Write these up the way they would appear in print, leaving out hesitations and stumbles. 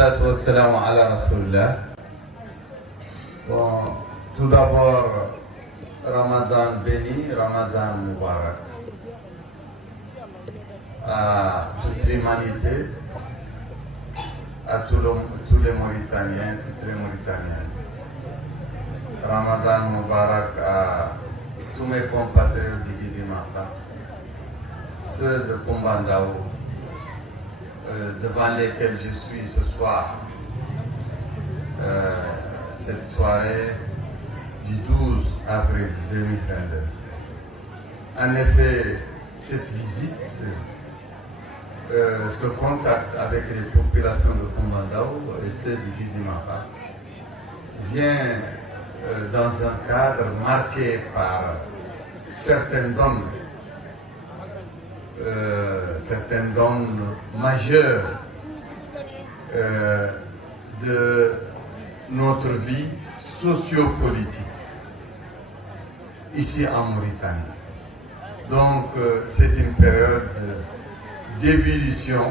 Wassalamu ala Rasulullah. Bon, tout d'abord, Ramadan béni, Ramadan Mubarak. À toute l'humanité, à tous les Mauritaniens, toutes les Mauritaniennes. Ramadan Mubarak à tous mes compatriotes du Guidimata, ceux de Kumbandao, devant lesquels je suis ce soir, cette soirée du 12 avril 2022. En effet, cette visite, ce contact avec les populations de Kumbandao et ceux du Guidimata vient dans un cadre marqué par certaines donnes majeures de notre vie sociopolitique ici en Mauritanie. Donc c'est une période d'ébullition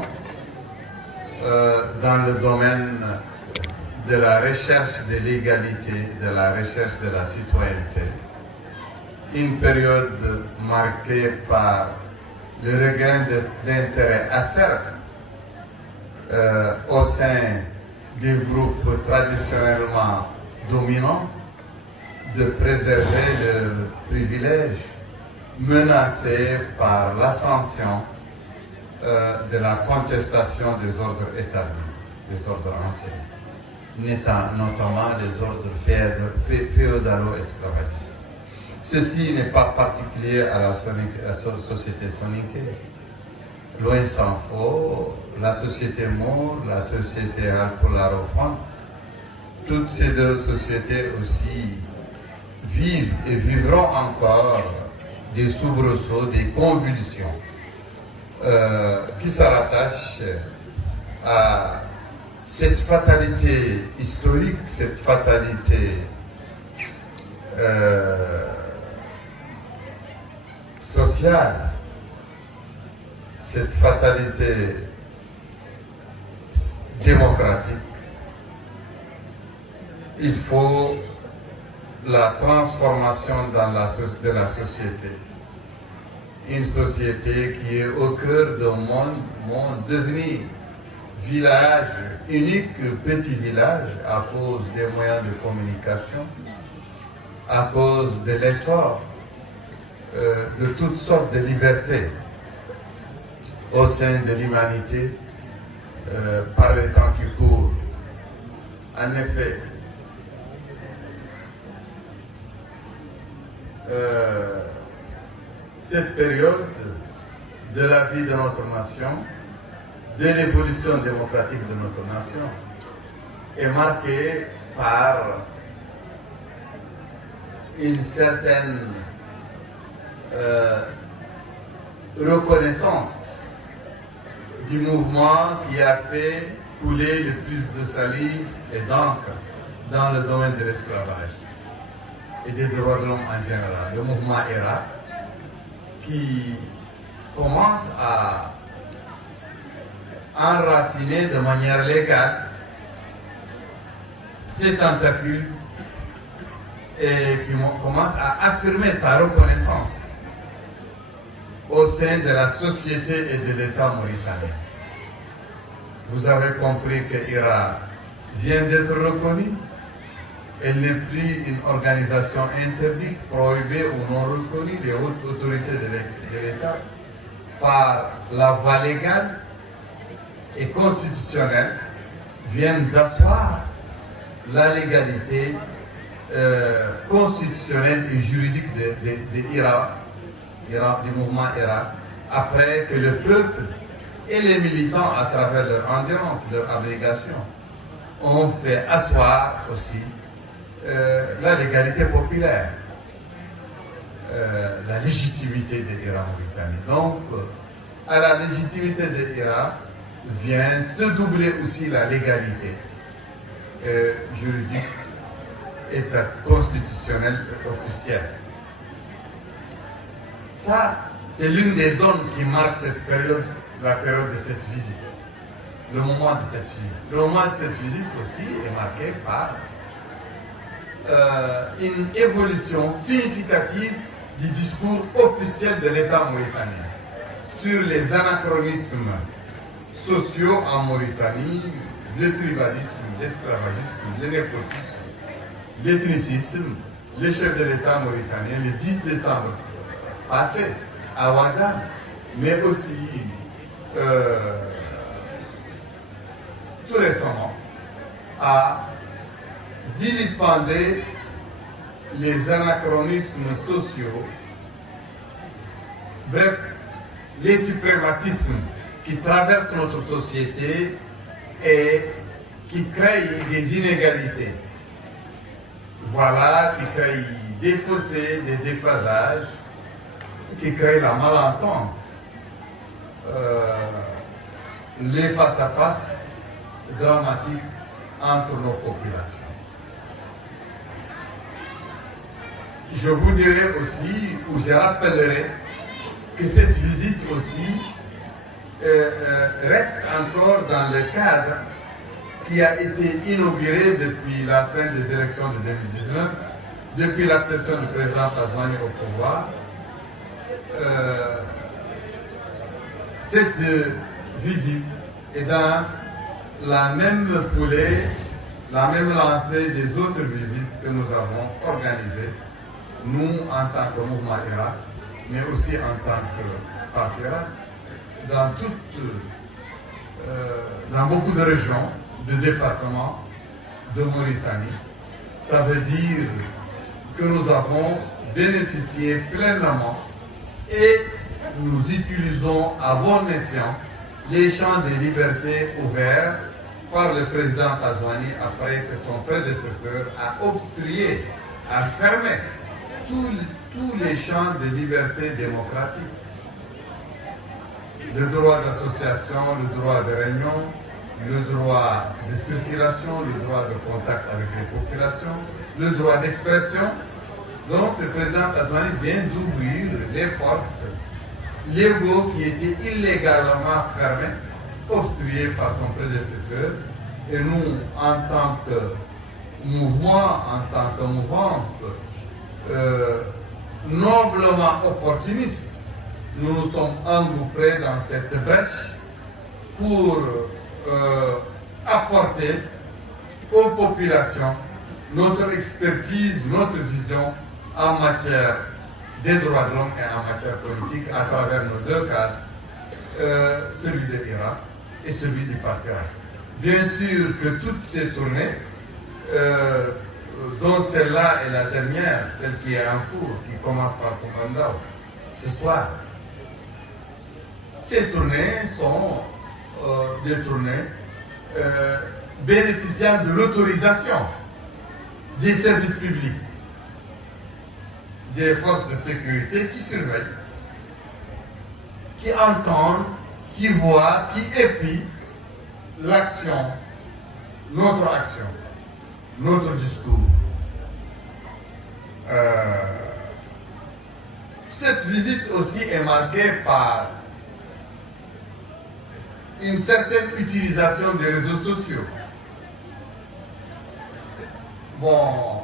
dans le domaine de la recherche de l'égalité, de la recherche de la citoyenneté. Une période marquée par le regain d'intérêt acerbe au sein des groupes traditionnellement dominants de préserver leurs privilèges menacés par l'ascension de la contestation des ordres établis, des ordres anciens, notamment les ordres féodalo-esclavagistes. Ceci n'est pas particulier à la société soninké. Loin s'en faut, la société Maure, la société Alpolaro-Franc, toutes ces deux sociétés aussi vivent et vivront encore des soubresauts, des convulsions qui se rattachent à cette fatalité historique, cette fatalité sociale, cette fatalité démocratique. Il faut la transformation de la société. Une société qui est au cœur d'un monde devenu village, unique petit village à cause des moyens de communication, à cause de l'essor de toutes sortes de libertés au sein de l'humanité par les temps qui courent. En effet, cette période de la vie de notre nation, de l'évolution démocratique de notre nation, est marquée par une certaine reconnaissance du mouvement qui a fait couler le plus de salive et d'encre dans le domaine de l'esclavage et des droits de l'homme en général. Le mouvement ERA qui commence à enraciner de manière légale ses tentacules et qui commence à affirmer sa reconnaissance au sein de la société et de l'État mauritanien. Vous avez compris que l'IRA vient d'être reconnue. Elle n'est plus une organisation interdite, prohibée ou non reconnue. Les hautes autorités de l'État, par la voie légale et constitutionnelle, viennent d'asseoir la légalité constitutionnelle et juridique de l'IRA, du mouvement IRA, après que le peuple et les militants, à travers leur endurance, leur abnégation, ont fait asseoir aussi la légalité populaire, la légitimité de l'IRA Mauritanie. Donc, à la légitimité de l'IRA vient se doubler aussi la légalité juridique et constitutionnelle officielle. Ça, c'est l'une des donnes qui marque cette période, la période de cette visite. le moment de cette visite. Le moment de cette visite aussi est marqué par une évolution significative du discours officiel de l'État mauritanien sur les anachronismes sociaux en Mauritanie, le tribalisme, l'esclavagisme, le népotisme, l'ethnicisme. Le chef de l'État mauritanien, le 10 décembre passé, à Ouadam, mais aussi tout récemment, a vilipendé les anachronismes sociaux, bref, les suprémacismes qui traversent notre société et qui créent des inégalités. Voilà, qui crée des fossés, des déphasages, qui crée la malentente, les face-à-face dramatiques entre nos populations. Je vous dirai aussi, ou je rappellerai, que cette visite aussi reste encore dans le cadre qui a été inauguré depuis la fin des élections de 2019, depuis l'accession du président Tazouani au pouvoir. Cette visite est dans la même foulée, la même lancée des autres visites que nous avons organisées, nous en tant que mouvement Irak, mais aussi en tant que parti Irak, dans beaucoup de régions, de départements de Mauritanie. Ça veut dire que nous avons bénéficié pleinement et nous utilisons à bon escient les champs de liberté ouverts par le président Tazouani après que son prédécesseur a obstrué, a fermé tous les champs de liberté démocratique. Le droit d'association, le droit de réunion, le droit de circulation, le droit de contact avec les populations, le droit d'expression. Donc le président Tazouani vient d'ouvrir les portes légaux qui étaient illégalement fermés, obstrués par son prédécesseur. Et nous, en tant que mouvement, en tant que mouvance noblement opportuniste, nous nous sommes engouffrés dans cette brèche pour apporter aux populations notre expertise, notre vision en matière des droits de l'homme et en matière politique à travers nos deux cadres, celui de l'Irak et celui du Parti Irak. Bien sûr que toutes ces tournées, dont celle-là est la dernière, celle qui est en cours, qui commence par Koumandao, ce soir, ces tournées sont des tournées bénéficiant de l'autorisation des services publics, des forces de sécurité qui surveillent, qui entendent, qui voient, qui épient l'action, notre discours. Cette visite aussi est marquée par une certaine utilisation des réseaux sociaux. Bon,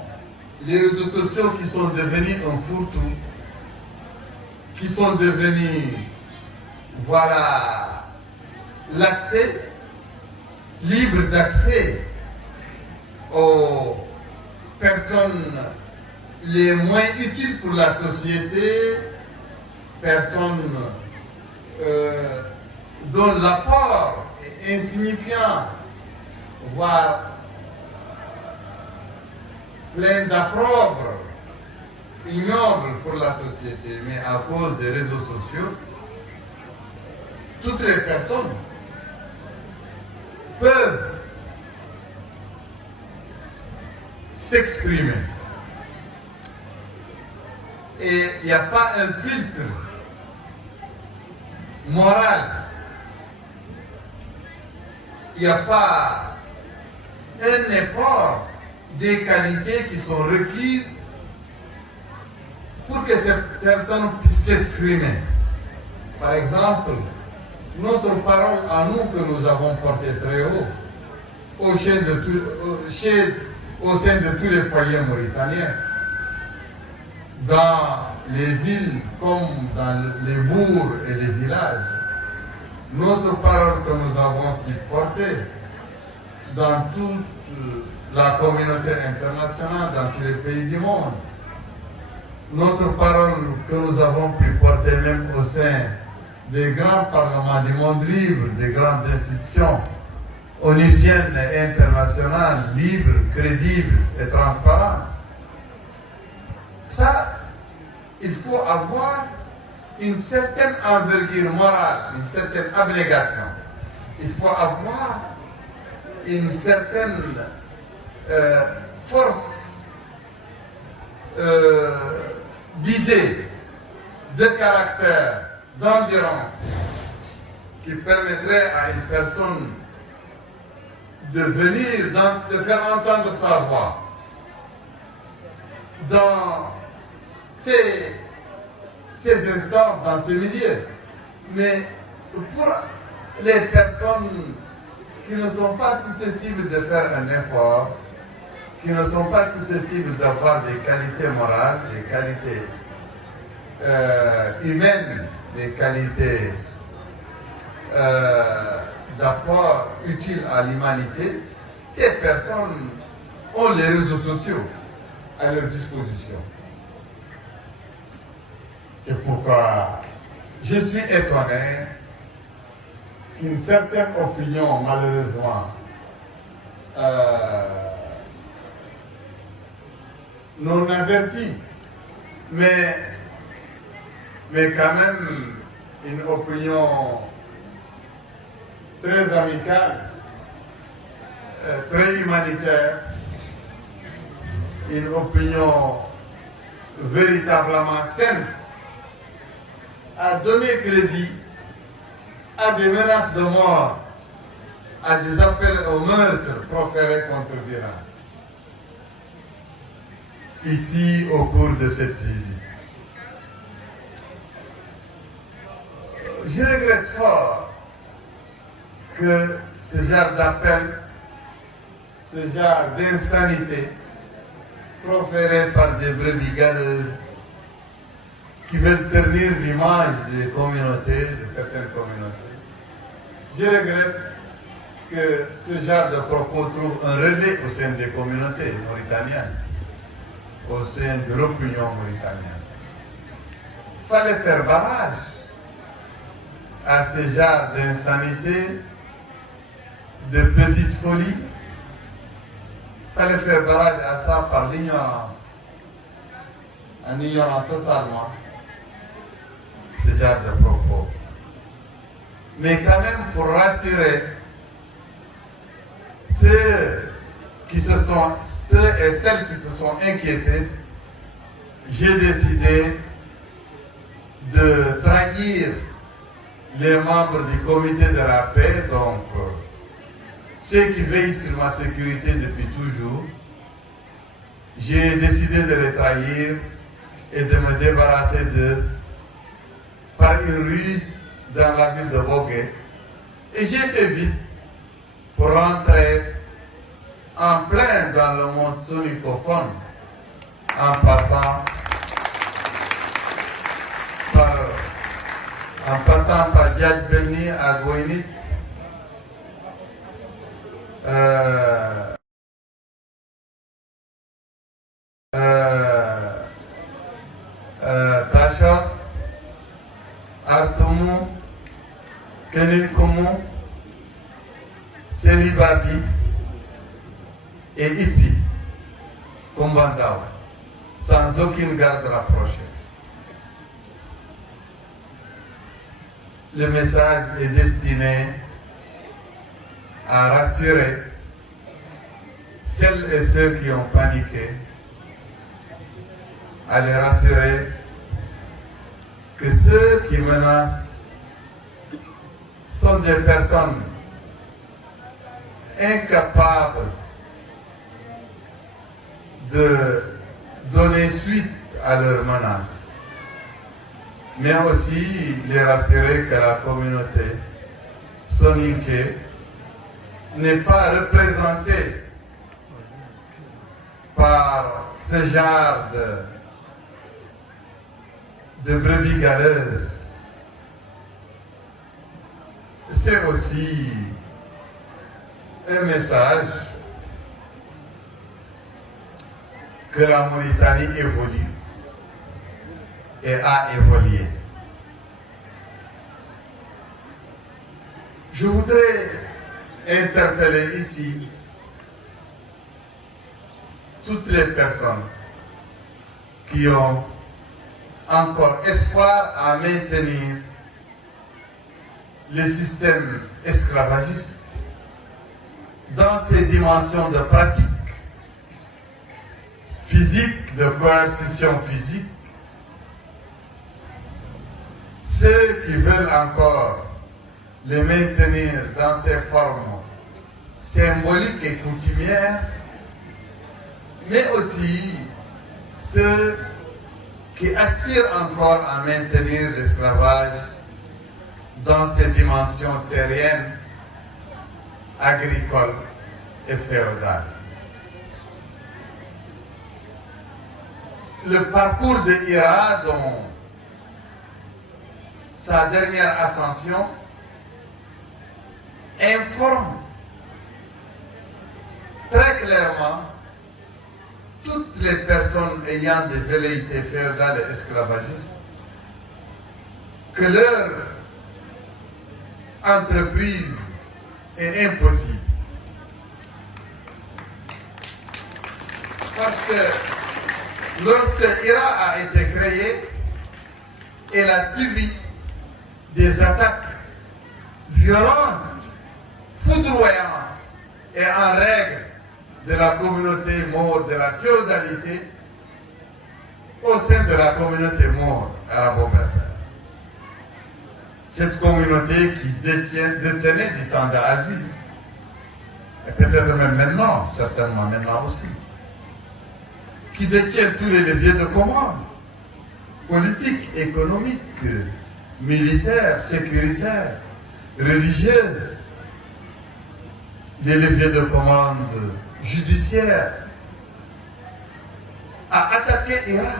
les réseaux sociaux qui sont devenus un fourre-tout, qui sont devenus, voilà, l'accès, libre d'accès aux personnes les moins utiles pour la société, personnes dont l'apport est insignifiant, voire plein d'opprobre, ignoble pour la société, mais à cause des réseaux sociaux, toutes les personnes peuvent s'exprimer. Et il n'y a pas un filtre moral, il n'y a pas un effort des qualités qui sont requises pour que ces personnes puissent s'exprimer. Par exemple, notre parole à nous que nous avons portée très haut au sein de tous les foyers mauritaniens, dans les villes comme dans les bourgs et les villages. Notre parole que nous avons si portée dans toute la communauté internationale, dans tous les pays du monde. Notre parole que nous avons pu porter même au sein des grands parlements du monde libre, des grandes institutions onusiennes et internationales, libres, crédibles et transparentes. Ça, il faut avoir une certaine envergure morale, une certaine abnégation. Il faut avoir une certaine force d'idée, de caractère, d'endurance qui permettrait à une personne de venir, de faire entendre sa voix dans ces instances, dans ces milieux. Mais pour les personnes qui ne sont pas susceptibles de faire un effort, qui ne sont pas susceptibles d'avoir des qualités morales, des qualités humaines, des qualités d'apport utile à l'humanité, ces personnes ont les réseaux sociaux à leur disposition. C'est pourquoi je suis étonné qu'une certaine opinion, malheureusement, non avertie, mais quand même une opinion très amicale, très humanitaire, une opinion véritablement saine, a donné crédit à des menaces de mort, à des appels au meurtre proférés contre l'Iran. Ici, au cours de cette visite. Je regrette fort que ce genre d'appel, ce genre d'insanité proféré par des brebis galeuses qui veulent ternir l'image des communautés, de certaines communautés. Je regrette que ce genre de propos trouve un relais au sein des communautés mauritaniennes, au sein de l'opinion mauritanienne. Il fallait faire barrage à ce genre d'insanité, de petite folie. Il fallait faire barrage à ça par l'ignorance, en ignorant totalement ce genre de propos. Mais quand même, pour rassurer ceux et celles qui se sont inquiétés, j'ai décidé de trahir les membres du comité de la paix, donc ceux qui veillent sur ma sécurité depuis toujours. J'ai décidé de les trahir et de me débarrasser d'eux par une ruse dans la ville de Bogué. Et j'ai fait vite pour rentrer en plein dans le monde sonicophone, en passant par Djadbeni à Goïnit, Tachot, Artoumou, Kenilkoumou, Selibabi, et ici, Kombandao, sans aucune garde rapprochée. Le message est destiné à rassurer celles et ceux qui ont paniqué, à les rassurer que ceux qui menacent sont des personnes incapables de donner suite à leurs menaces, mais aussi les rassurer que la communauté soninké n'est pas représenté par ce genre de brebis galeuses. C'est aussi un message que la Mauritanie évolue et a évolué. Je voudrais interpeller ici toutes les personnes qui ont encore espoir à maintenir le système esclavagiste dans ses dimensions de pratique physique, de coercition physique. Ceux qui veulent encore le maintenir dans ses formes symboliques et coutumières, mais aussi ceux qui aspirent encore à maintenir l'esclavage dans ses dimensions terriennes, agricoles et féodales. Le parcours de Hira, dont sa dernière ascension, informe très clairement toutes les personnes ayant des velléités féodales et esclavagistes que leur entreprise est impossible. Parce que lorsque Hira a été créée, elle a subi des attaques violentes, foudroyantes et en règle de la communauté maure, de la féodalité, au sein de la communauté maure arabo-berbère. Cette communauté qui détenait du temps d'Aziz, et peut-être même maintenant, certainement maintenant aussi, qui détient tous les leviers de commande, politiques, économiques, militaires, sécuritaires, religieuses, les leviers de commande judiciaires, a attaqué Hira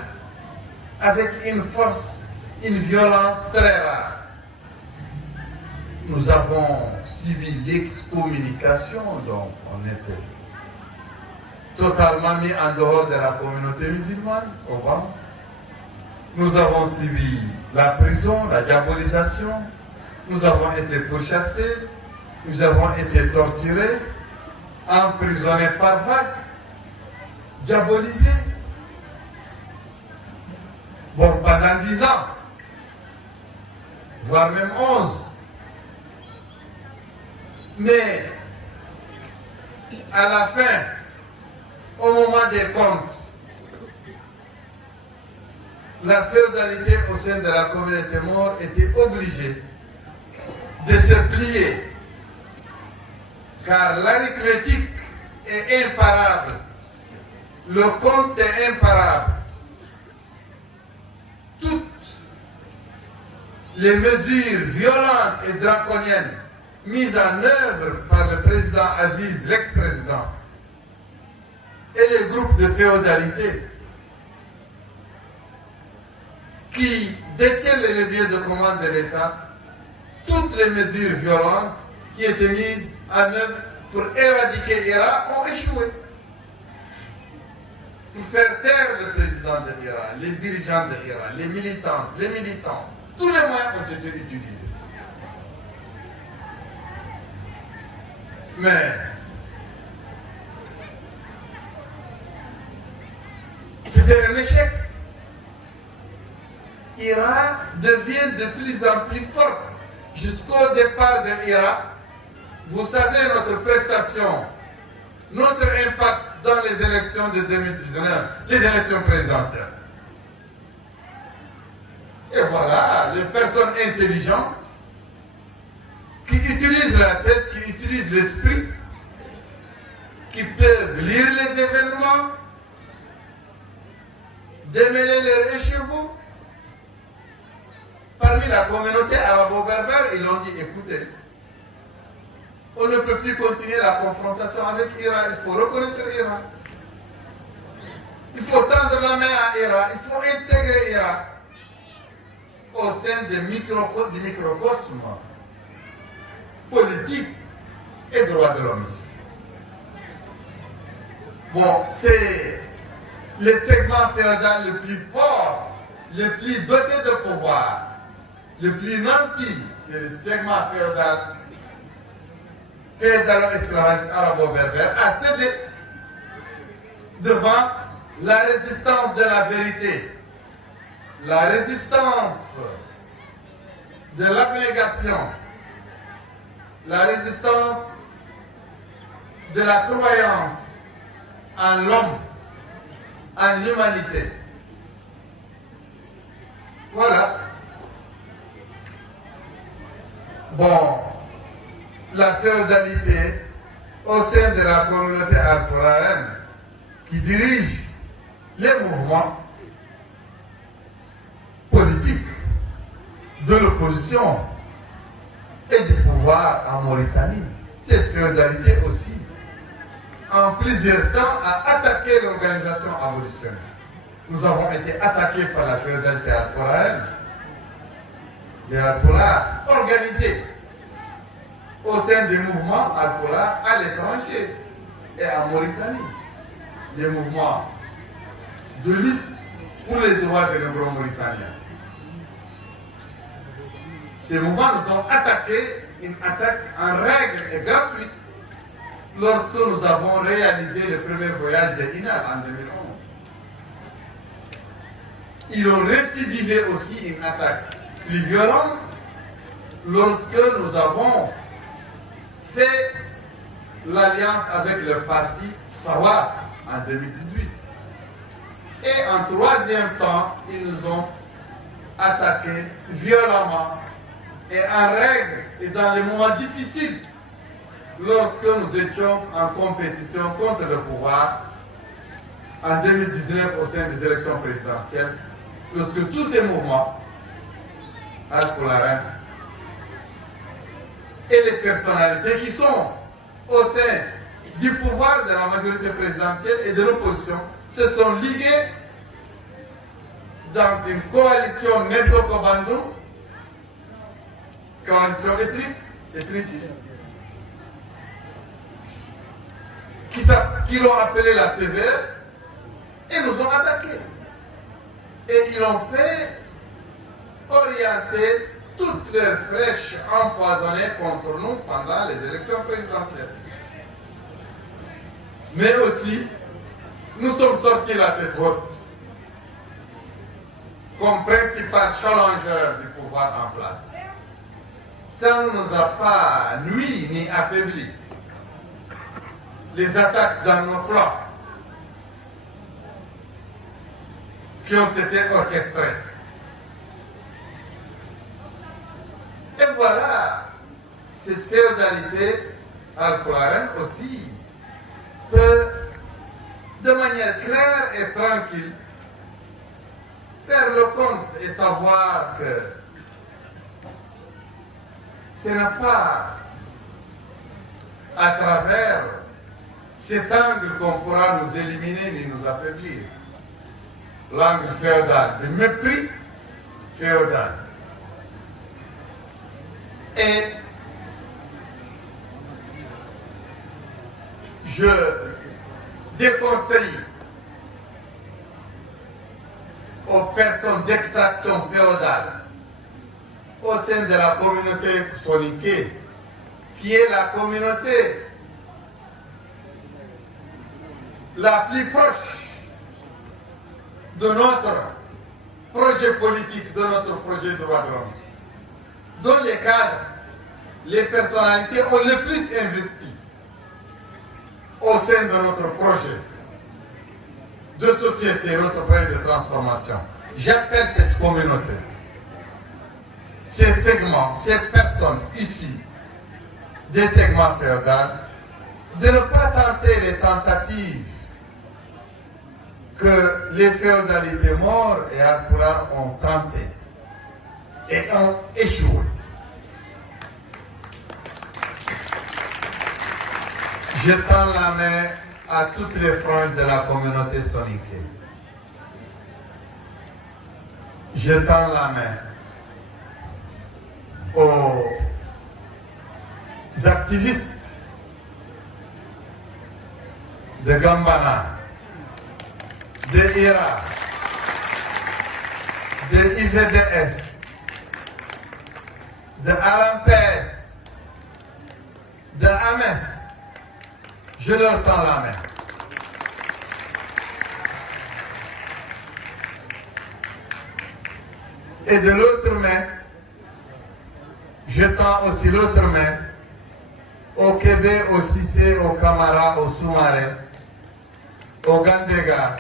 avec une force, une violence très rare. Nous avons subi l'excommunication, donc on était totalement mis en dehors de la communauté musulmane au Ban. Nous avons subi la prison, la diabolisation, nous avons été pourchassés, nous avons été torturés, emprisonnés par vagues, diabolisés. Bon, pendant 10 ans, voire même 11. Mais à la fin, au moment des comptes, la féodalité au sein de la communauté maure était obligée de se plier, car l'arithmétique est imparable, le compte est imparable. Toutes les mesures violentes et draconiennes mises en œuvre par le président Aziz, l'ex-président, et les groupes de féodalité qui détiennent les leviers de commande de l'État, toutes les mesures violentes qui étaient mises en œuvre pour éradiquer Hira ont échoué. Pour faire taire le président de Hira, les dirigeants de Hira, les militants, tous les moyens ont été utilisés. Mais c'était un échec. Hira devient de plus en plus forte. Jusqu'au départ de Hira, vous savez notre prestation, notre impact dans les élections de 2019, les élections présidentielles. Et voilà, les personnes intelligentes qui utilisent la tête, qui utilisent l'esprit, qui peuvent lire les événements, démêler leurs écheveaux. Parmi la communauté arabo-berbère, ils ont dit, écoutez, On ne peut plus continuer la confrontation avec l'Iran. Il faut reconnaître l'Iran. Il faut tendre la main à l'Iran. Il faut intégrer l'Iran au sein du microcosme politique et droits de l'homme. Bon, c'est le segment féodal le plus fort, le plus doté de pouvoir, le plus nanti que le segment féodal esclavagiste arabo-berbère a cédé devant la résistance de la vérité, la résistance de l'abnégation, la résistance de la croyance en l'homme, en l'humanité. Voilà. Bon, la féodalité au sein de la communauté alpuraine qui dirige les mouvements politiques de l'opposition et du pouvoir en Mauritanie. Cette féodalité aussi, en plusieurs temps, a attaqué l'organisation abolitionniste. Nous avons été attaqués par la féodalité alpuraine, des alpulars organisés au sein des mouvements alpulars à l'étranger et en Mauritanie. Les mouvements de lutte pour les droits des Négro-Mauritaniens. Ces mouvements nous ont attaqués, une attaque en règle et gratuite, lorsque nous avons réalisé le premier voyage de INAL en 2011. Ils ont récidivé aussi une attaque plus violente lorsque nous avons fait l'alliance avec le parti Sawab en 2018. Et en troisième temps, ils nous ont attaqués violemment et en règle et dans les moments difficiles lorsque nous étions en compétition contre le pouvoir en 2019 au sein des élections présidentielles, lorsque tous ces mouvements, alpularin, et les personnalités qui sont au sein du pouvoir de la majorité présidentielle et de l'opposition se sont ligués dans une coalition Nedoko-Bandung, coalition ethniciste, qui l'ont appelé la sévère, et nous ont attaqués. Et ils ont fait orienter toutes leurs flèches empoisonnées contre nous pendant les élections présidentielles. Mais aussi, nous sommes sortis la tête haute comme principal challengeur du pouvoir en place. Ça ne nous a pas nui ni affaibli. Les attaques dans nos flancs qui ont été orchestrées. Et voilà, cette féodalité alpulaine aussi peut, de manière claire et tranquille, faire le compte et savoir que ce n'est pas à travers cet angle qu'on pourra nous éliminer ni nous affaiblir. L'angle féodal, de mépris féodal. Et je déconseille aux personnes d'extraction féodale au sein de la communauté soninké, qui est la communauté la plus proche de notre projet politique, de notre projet de droit de l'homme, dont les cadres, les personnalités ont le plus investi au sein de notre projet de société, notre projet de transformation. J'appelle cette communauté, ces segments, ces personnes ici, des segments féodaux, de ne pas tenter les tentatives que les féodalités morts et alpulares ont tenté et ont échoué. Je tends la main à toutes les franges de la communauté soninké. Je tends la main aux activistes de Gambana, de IRA, de IVDS, de RMPS, de AMES. Je leur tends la main. Et de l'autre main, je tends aussi l'autre main au Québec, au Cissé, au Camara, au Soumaré, au Gandega,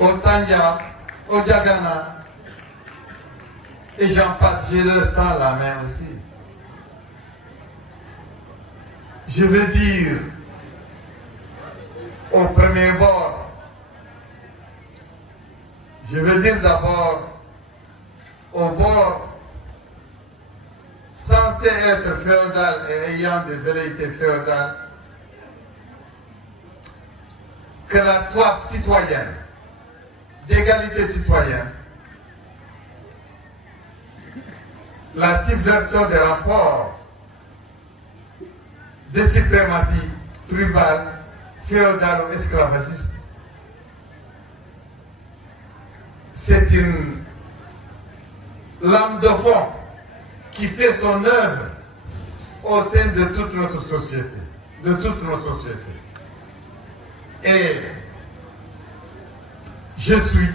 au Tanya, au Diagana, et j'en passe, je leur tends la main aussi. Je veux dire, au premier bord, je veux dire d'abord au bord censé être féodal et ayant des velléités féodales, que la soif citoyenne, d'égalité citoyenne, la subversion des rapports de suprématie tribale, féodale ou esclavagiste, c'est une lame de fond qui fait son œuvre au sein de toute notre société, Et je suis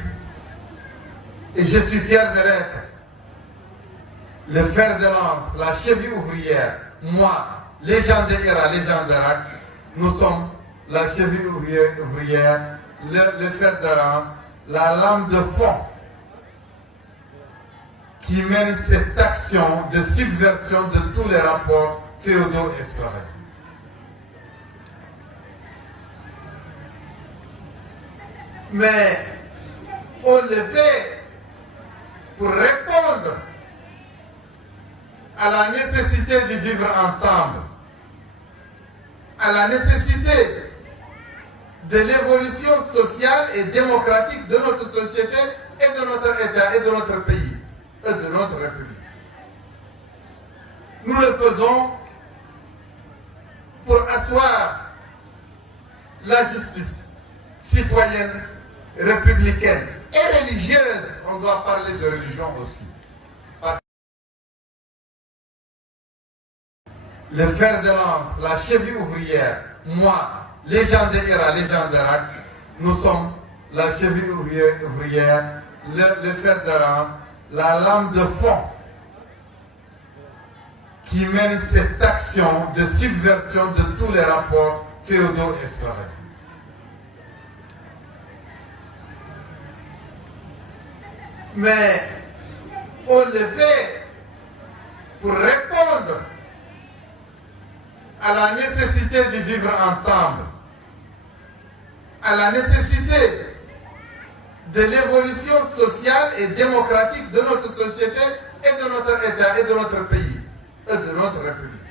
fier de l'être, le fer de lance, la cheville ouvrière, moi, les gens de IRA, les gens d'Irak, nous sommes la cheville ouvrière, le fer de lance, la lame de fond qui mène cette action de subversion de tous les rapports féodaux esclavagistes. Mais on le fait pour répondre à la nécessité de vivre ensemble, à la nécessité de l'évolution sociale et démocratique de notre société et de notre État et de notre pays et de notre République. Nous le faisons pour asseoir la justice citoyenne, républicaine et religieuse. On doit parler de religion aussi. Parce que le fer de lance, la cheville ouvrière, moi, les gens de IRA, les gens d'Irak, nous sommes la cheville ouvrière, le fer de lance, la lame de fond qui mène cette action de subversion de tous les rapports féodaux esclavagistes. Mais on le fait pour répondre à la nécessité de vivre ensemble, à la nécessité de l'évolution sociale et démocratique de notre société et de notre État et de notre pays et de notre République.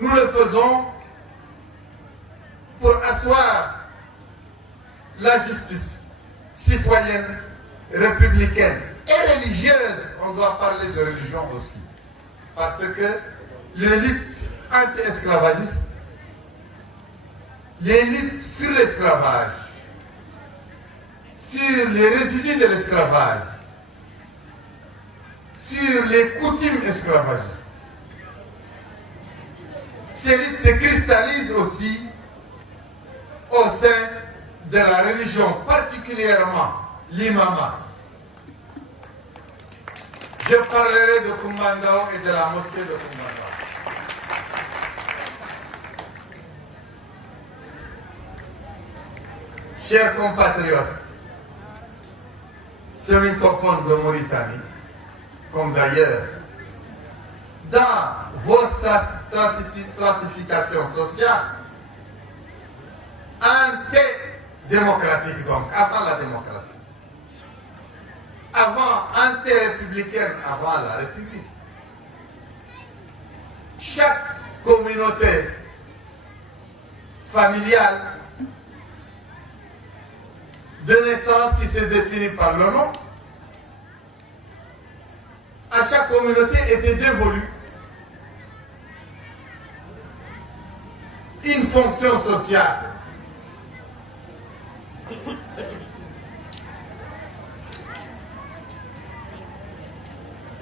Nous le faisons pour asseoir la justice citoyenne, républicaine et religieuse. On doit parler de religion aussi. Parce que les luttes anti-esclavagistes, les luttes sur l'esclavage, sur les résidus de l'esclavage, sur les coutumes esclavagistes, ces luttes se cristallisent aussi au sein de la religion, particulièrement l'imama. Je parlerai de Kumbandao et de la mosquée de Kumbandao. Chers compatriotes, sémicophones de Mauritanie, comme d'ailleurs, dans vos stratifications sociales, anté-démocratiques donc, avant la démocratie, avant anté-républicaine, avant la République, chaque communauté familiale de naissance qui se définit par le nom, à chaque communauté était dévolue une fonction sociale.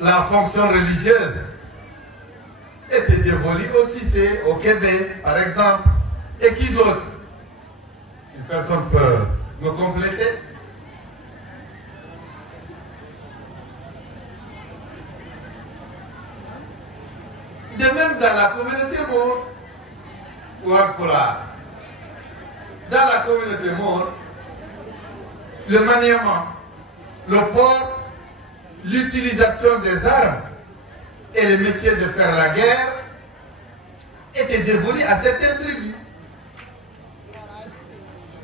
La fonction religieuse était dévolue au Cissé, au Québec, par exemple. Et qui d'autre? Une personne peut me compléter? De même dans la communauté Maure, ou Akpula, dans la communauté Maure, le maniement, le port, l'utilisation des armes et le métier de faire la guerre étaient dévolus à certaines tribus.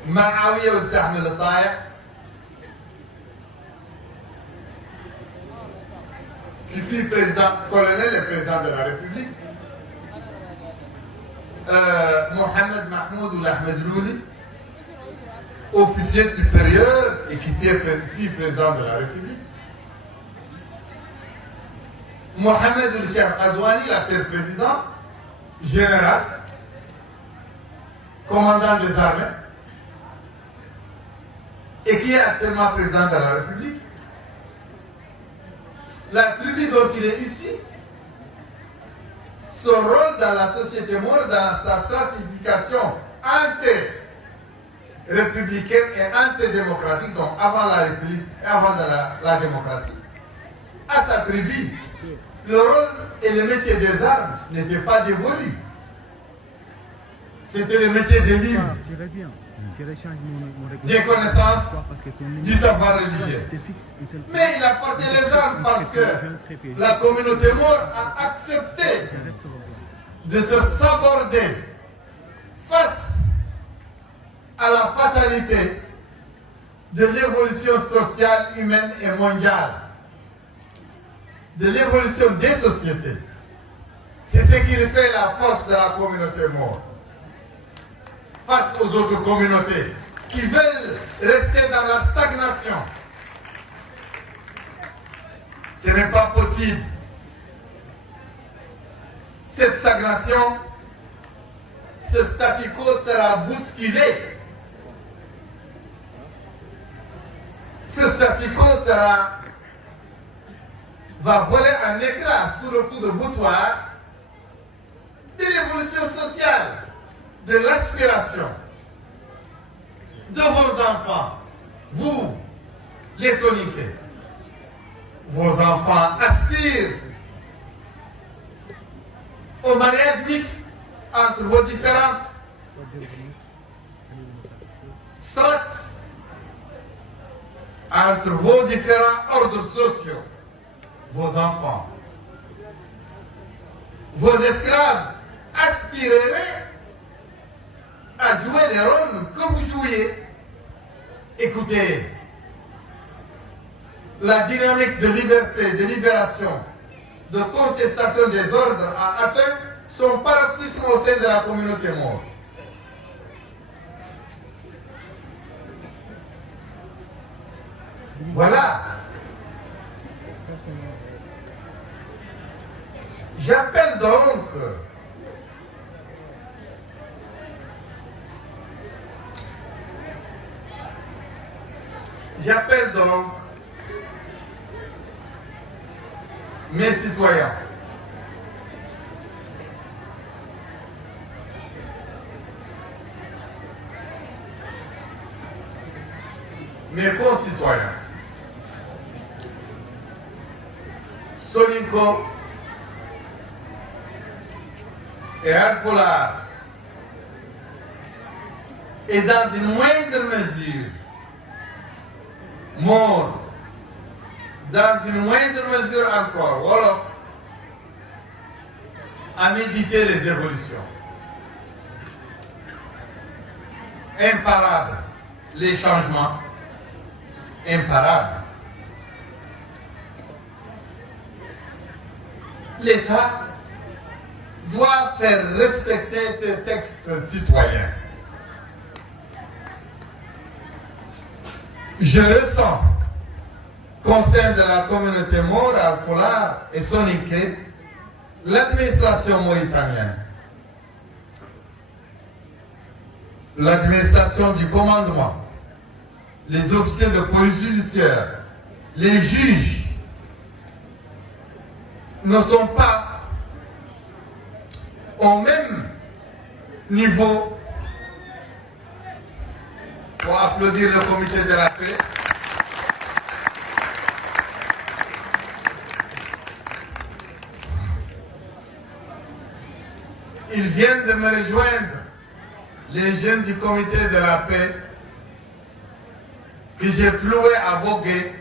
Ma'awiya ou Sahmi al-Taïq, qui fut président, colonel et président de la République, Mohamed Mahmoud ou Ahmed Louli, officier supérieur et qui fut président de la République, Mohamed El-Cheikh Azwani, l'acteur président, général, commandant des armées, et qui est actuellement président de la République. La tribu dont il est ici, son rôle dans la société maure, dans sa stratification anti-républicaine et antidémocratique, donc avant la République et avant la démocratie, à sa tribu, le rôle et le métier des armes n'étaient pas dévolus. C'était le métier des livres, des connaissances, du savoir religieux. Mais il a porté les armes parce que la communauté maure a accepté de se saborder face à la fatalité de l'évolution sociale, humaine et mondiale, de l'évolution des sociétés. C'est ce qui fait la force de la communauté maure face aux autres communautés qui veulent rester dans la stagnation. Ce n'est pas possible. Cette stagnation, ce statu quo sera bousculé. Ce statu quo va voler un éclat sous le coup de boutoir de l'évolution sociale, de l'aspiration de vos enfants, vous, les Soniqués. Vos enfants aspirent au mariage mixte entre vos différentes strates, entre vos différents ordres sociaux. Vos enfants, vos esclaves aspireraient à jouer les rôles que vous jouiez. Écoutez, la dynamique de liberté, de libération, de contestation des ordres a atteint son paroxysme au sein de la communauté maure. Voilà. J'appelle donc mes citoyens, mes concitoyens, Soninko et Alpolar, et dans une moindre mesure, Maure, dans une moindre mesure encore, Wolof, à méditer les évolutions imparables, les changements imparables. L'État doit faire respecter ces textes citoyens. Je ressens qu'au sein de la communauté Maure, Alpulaar et Soninké, l'administration mauritanienne, l'administration du commandement, les officiers de police judiciaire, les juges ne sont pas au même niveau. Pour applaudir le comité de la paix. Ils viennent de me rejoindre, les jeunes du comité de la paix, que j'ai floué à Bogué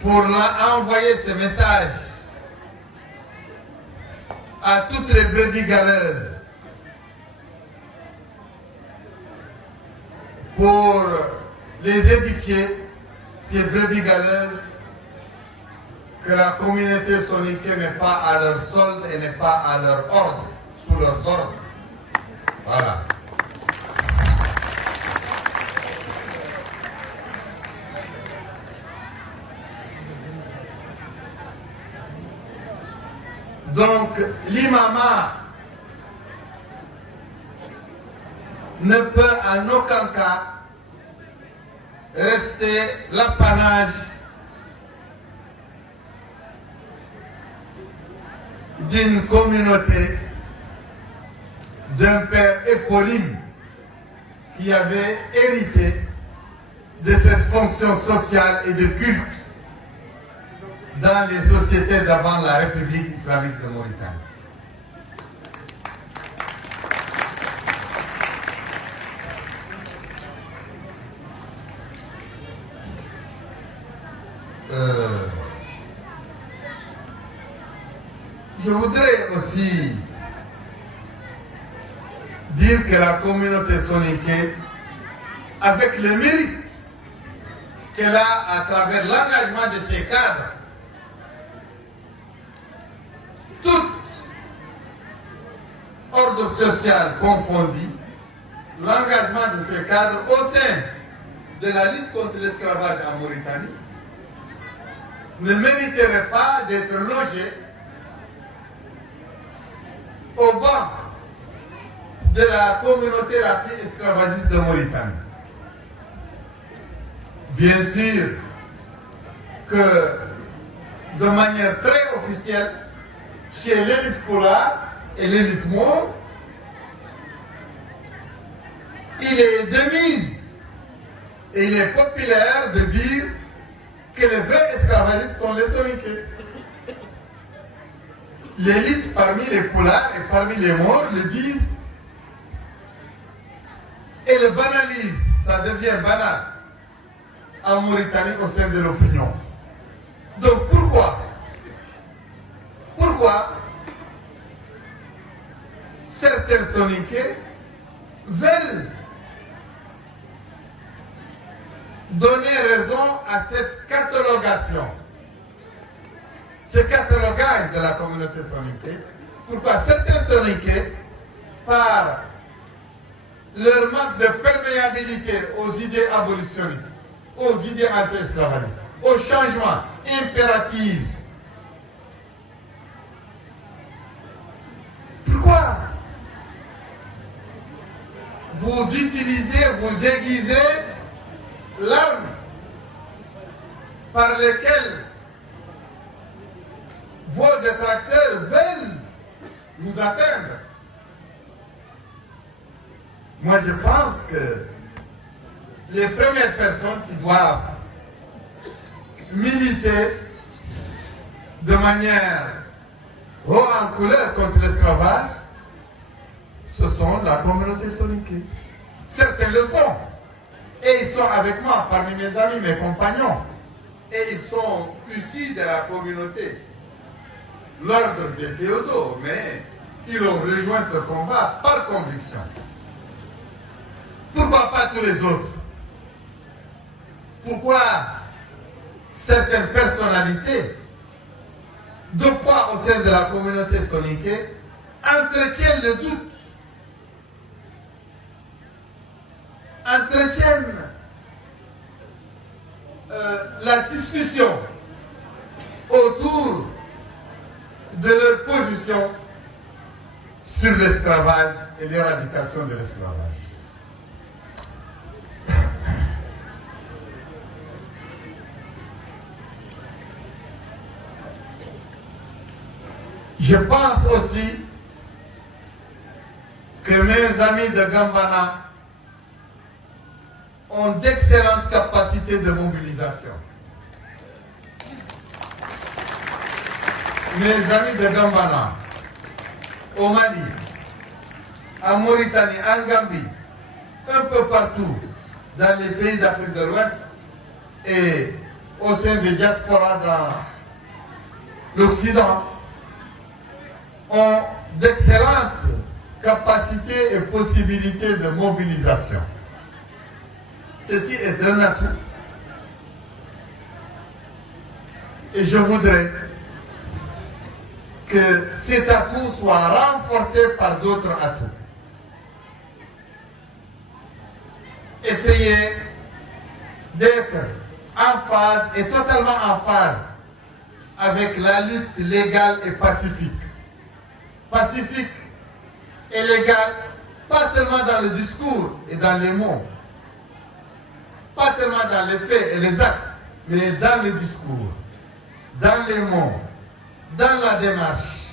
pour leur envoyer ce message à toutes les brebis galeuses, pour les édifier, ces brebis galeuses, que la communauté soninké n'est pas à leur solde et n'est pas à leur ordre, sous leurs ordres. Voilà. Donc, l'imama ne peut en aucun cas rester l'apanage d'une communauté, d'un père éponyme qui avait hérité de cette fonction sociale et de culte dans les sociétés d'avant la République islamique de Mauritanie. Je voudrais aussi dire que la communauté soninké, avec le mérite qu'elle a à travers l'engagement de ses cadres, tout ordre social confondu, l'engagement de ces cadres au sein de la lutte contre l'esclavage en Mauritanie ne mériterait pas d'être logé au banc de la communauté la plus esclavagiste de Mauritanie. Bien sûr que de manière très officielle, chez l'élite Pulaar et l'élite Maure, il est de mise et il est populaire de dire que les vrais esclavagistes sont les soninké. L'élite parmi les Pulaar et parmi les Maures le disent et le banalisent, ça devient banal en Mauritanie au sein de l'opinion. Donc pourquoi certains soninké veulent donner raison à cette catalogation, ce catalogage de la communauté soninké? Pourquoi certains soninké, par leur manque de perméabilité aux idées abolitionnistes, aux idées anti-esclavagistes, aux changements impératifs, pourquoi vous utilisez, vous aiguisez l'arme par laquelle vos détracteurs veulent nous atteindre? Moi, je pense que les premières personnes qui doivent militer de manière haut en couleur contre l'esclavage, ce sont la communauté soninké. Certains le font. Et ils sont avec moi, parmi mes amis, mes compagnons. Et ils sont issus de la communauté, l'ordre des féodaux, mais ils ont rejoint ce combat par conviction. Pourquoi pas tous les autres? Pourquoi certaines personnalités de poids au sein de la communauté soninké entretiennent le doute, entretiennent la suspicion autour de leur position sur l'esclavage et l'éradication de l'esclavage. Je pense aussi que mes amis de Gambana ont d'excellentes capacités de mobilisation. Mes amis de Gambana, au Mali, en Mauritanie, en Gambie, un peu partout dans les pays d'Afrique de l'Ouest et au sein des diasporas dans l'Occident, ont d'excellentes capacités et possibilités de mobilisation. Ceci est un atout. Et je voudrais que cet atout soit renforcé par d'autres atouts. Essayez d'être en phase et totalement en phase avec la lutte légale et pacifique. Pacifique et légale, pas seulement dans le discours et dans les mots, pas seulement dans les faits et les actes, mais dans le discours, dans les mots, dans la démarche.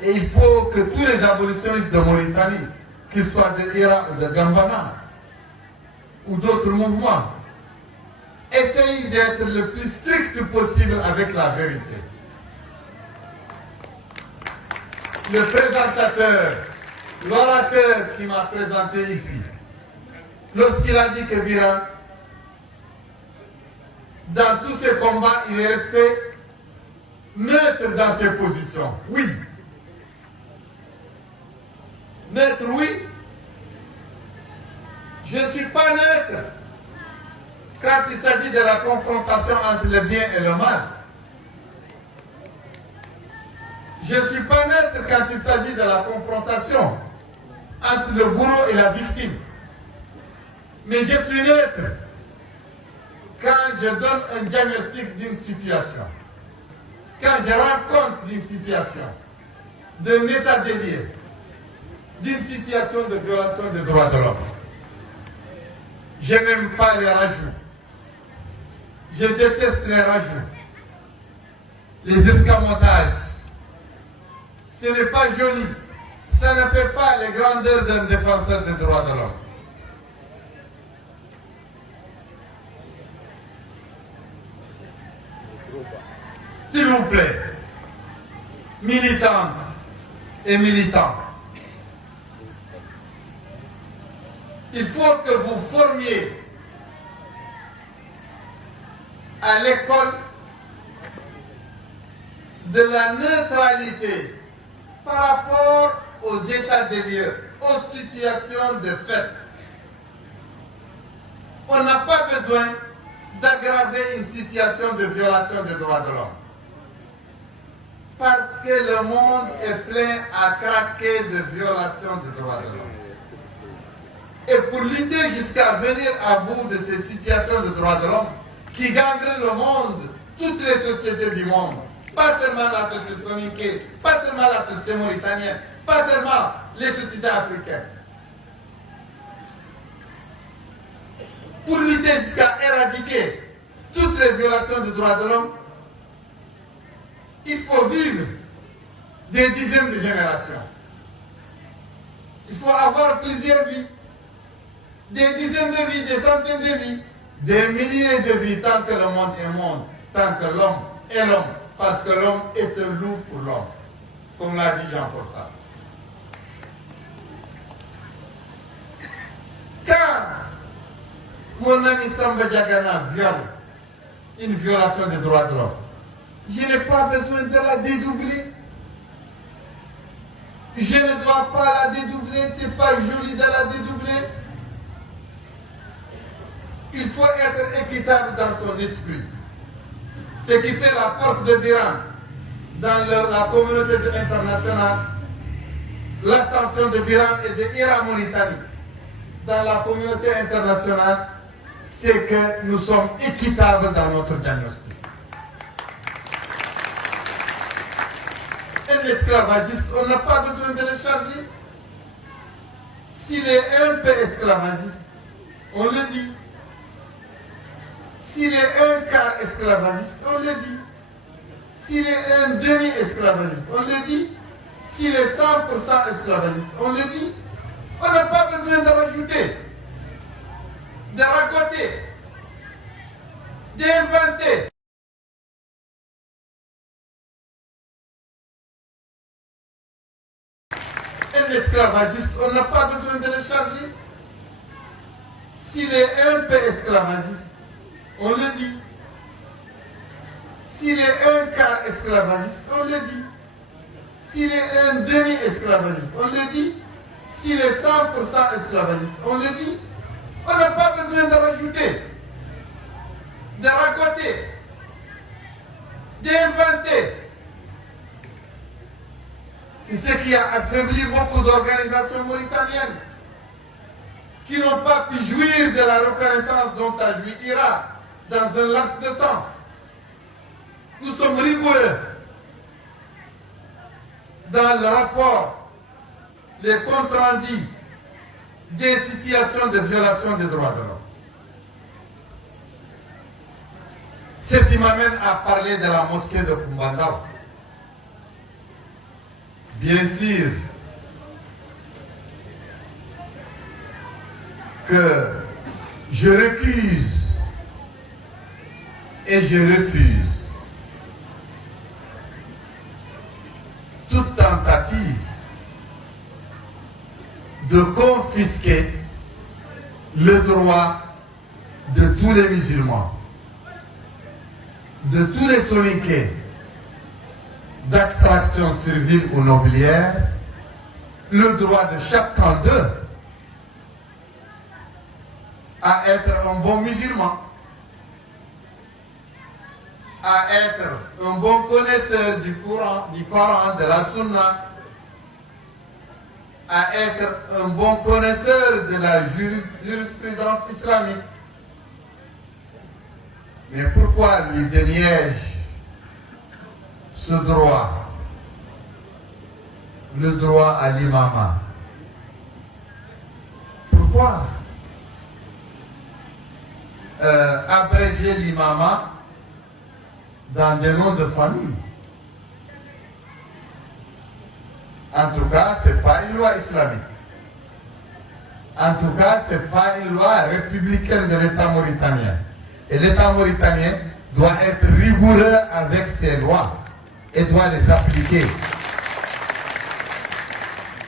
Et il faut que tous les abolitionnistes de Mauritanie, qu'ils soient de Hira ou de Gambana, ou d'autres mouvements, essayent d'être le plus strict possible avec la vérité. Le présentateur, l'orateur qui m'a présenté ici, lorsqu'il a dit que Biran, dans tous ses combats, il est resté neutre dans ses positions. Oui. Neutre, oui. Je ne suis pas neutre quand il s'agit de la confrontation entre le bien et le mal. Je ne suis pas neutre quand il s'agit de la confrontation entre le bourreau et la victime. Mais je suis neutre quand je donne un diagnostic d'une situation, quand je rends compte d'une situation, d'un état des lieux, d'une situation de violation des droits de l'homme. Je n'aime pas les rajouts. Je déteste les rajouts, les escamotages. Ce n'est pas joli. Ça ne fait pas les grandeurs d'un défenseur des droits de l'homme. S'il vous plaît, militantes et militants, il faut que vous formiez à l'école de la neutralité par rapport aux états des lieux, aux situations de fait. On n'a pas besoin d'aggraver une situation de violation des droits de l'homme. Parce que le monde est plein à craquer de violations des droits de l'homme. Et pour lutter jusqu'à venir à bout de ces situations de droits de l'homme qui gangrènent le monde, toutes les sociétés du monde, pas seulement la société soninké, pas seulement la société mauritanienne, pas seulement les sociétés africaines. Pour lutter jusqu'à éradiquer toutes les violations des droits de l'homme, il faut vivre des dizaines de générations. Il faut avoir plusieurs vies, des dizaines de vies, des centaines de vies, des milliers de vies, tant que le monde est monde, tant que l'homme est l'homme, parce que l'homme est un loup pour l'homme, comme l'a dit Jean-Paul Sartre. Quand mon ami Samba Diagana viole une violation des droits de l'homme, je n'ai pas besoin de la dédoubler. Je ne dois pas la dédoubler, c'est pas joli de la dédoubler. Il faut être équitable dans son esprit. Ce qui fait la force de Biran, dans la communauté internationale, l'ascension de l'Iran et de l'Iran-Mauritanie dans la communauté internationale, c'est que nous sommes équitables dans notre diagnostic. Un esclavagiste, on n'a pas besoin de le charger. S'il est un peu esclavagiste, on le dit. S'il est un quart esclavagiste, on le dit. S'il est un demi-esclavagiste, on le dit. S'il est 100% esclavagiste, on le dit. On n'a pas besoin de rajouter, de ragoter, d'inventer. Un esclavagiste, on n'a pas besoin de le charger. S'il est un peu esclavagiste, on le dit. S'il est un quart esclavagiste, on le dit. S'il est un demi-esclavagiste, on le dit. S'il est 100% esclavagiste, on le dit. On n'a pas besoin de rajouter, de ragoter, d'inventer. C'est ce qui a affaibli beaucoup d'organisations mauritaniennes qui n'ont pas pu jouir de la reconnaissance dont a joui l'Irak dans un laps de temps. Nous sommes rigoureux dans le rapport, les comptes rendus des situations de violation des droits de l'homme. Ceci m'amène à parler de la mosquée de Koumbandaou. Bien sûr que je récuse et je refuse toute tentative de confisquer le droit de tous les musulmans, de tous les soninké d'extraction civile ou nobiliaire, le droit de chacun d'eux à être un bon musulman, à être un bon connaisseur du Coran, de la Sunna, à être un bon connaisseur de la jurisprudence islamique. Mais pourquoi lui déniais-je ce droit, le droit à l'imama? Pourquoi abréger l'imama dans des noms de famille? En tout cas, ce n'est pas une loi islamique. En tout cas, ce n'est pas une loi républicaine de l'État mauritanien. Et l'État mauritanien doit être rigoureux avec ses lois et doit les appliquer.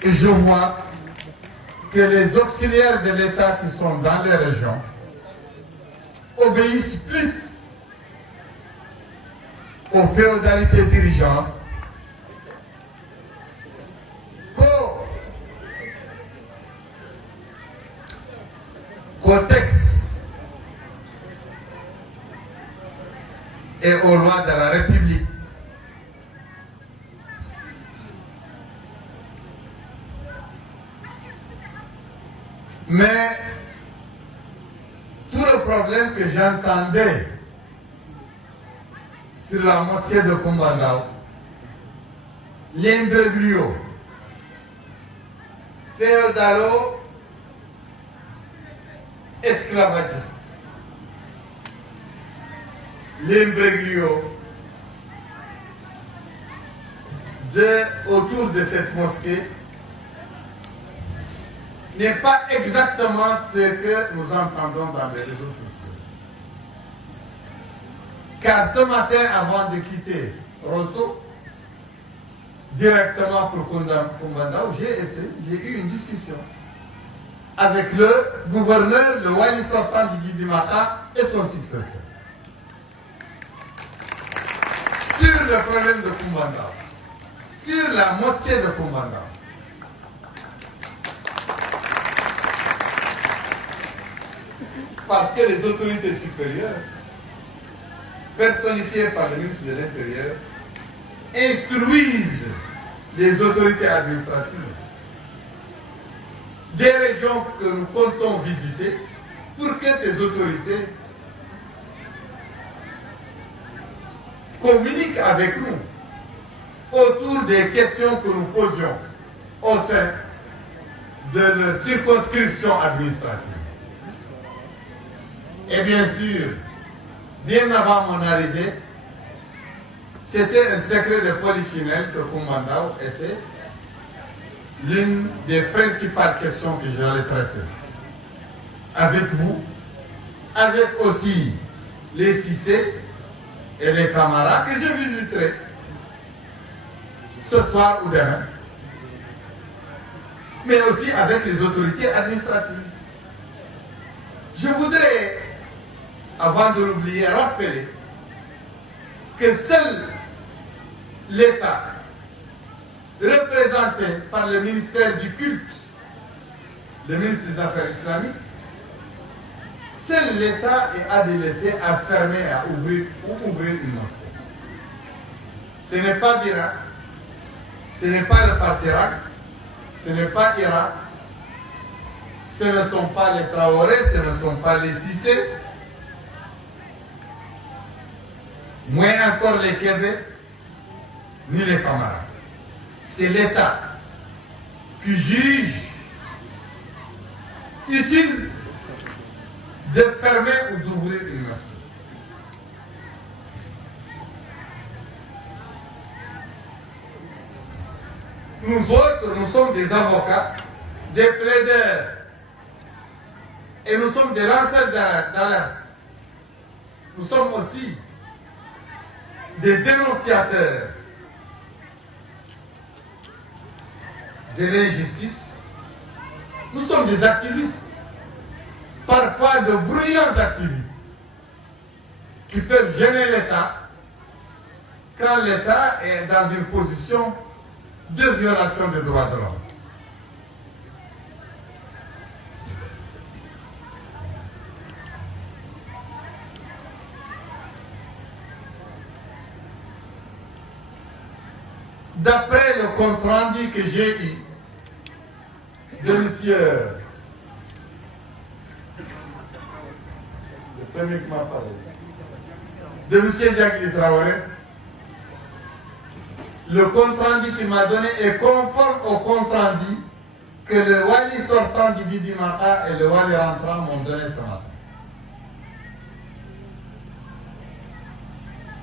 Et je vois que les auxiliaires de l'État qui sont dans les régions obéissent plus aux féodalités dirigeantes qu'aux textes et aux lois de la République. Mais tout le problème que j'entendais sur la mosquée de Koumbandaou, l'imbroglio féodalo-esclavagiste, l'imbroglio autour de cette mosquée n'est pas exactement ce que nous entendons dans les réseaux sociaux. Car ce matin, avant de quitter Rosso, directement pour Koumbandaou, j'ai eu une discussion avec le gouverneur, le Wali sortant du Guidimata et son successeur sur le problème de Koumbandaou, sur la mosquée de Koumbandaou. Parce que les autorités supérieures, personnifiées par le ministre de l'Intérieur, instruisent les autorités administratives des régions que nous comptons visiter pour que ces autorités communiquent avec nous autour des questions que nous posions au sein de leur circonscription administrative. Et bien sûr, bien avant mon arrivée, c'était un secret de polichinelle que Kumbandao était l'une des principales questions que j'allais traiter. Avec vous, avec aussi les Cissé et les camarades que je visiterai ce soir ou demain, mais aussi avec les autorités administratives. Je voudrais, avant de l'oublier, rappeler que seul l'État, représenté par le ministère du culte, le ministre des Affaires islamiques, seul l'État est habilité à fermer à ouvrir ou ouvrir une mosquée. Ce n'est pas Bira, ce n'est pas le Partirak, ce n'est pas Irak, ce ne sont pas les Traoré, ce ne sont pas les Cissé, moins encore les Kébé, ni les camarades. C'est l'État qui juge utile de fermer ou d'ouvrir une mosquée. Nous autres, nous sommes des avocats, des plaideurs, et nous sommes des lanceurs d'alerte. Nous sommes aussi des dénonciateurs de l'injustice. Nous sommes des activistes, parfois de bruyants activistes, qui peuvent gêner l'État quand l'État est dans une position de violation des droits de l'homme. D'après le compte rendu que j'ai eu de monsieur, le premier qui m'a parlé, de monsieur Diakili Traoré, le compte rendu qu'il m'a donné est conforme au compte rendu que le Wali sortant du Didi Mata et le Wali rentrant m'ont donné ce matin.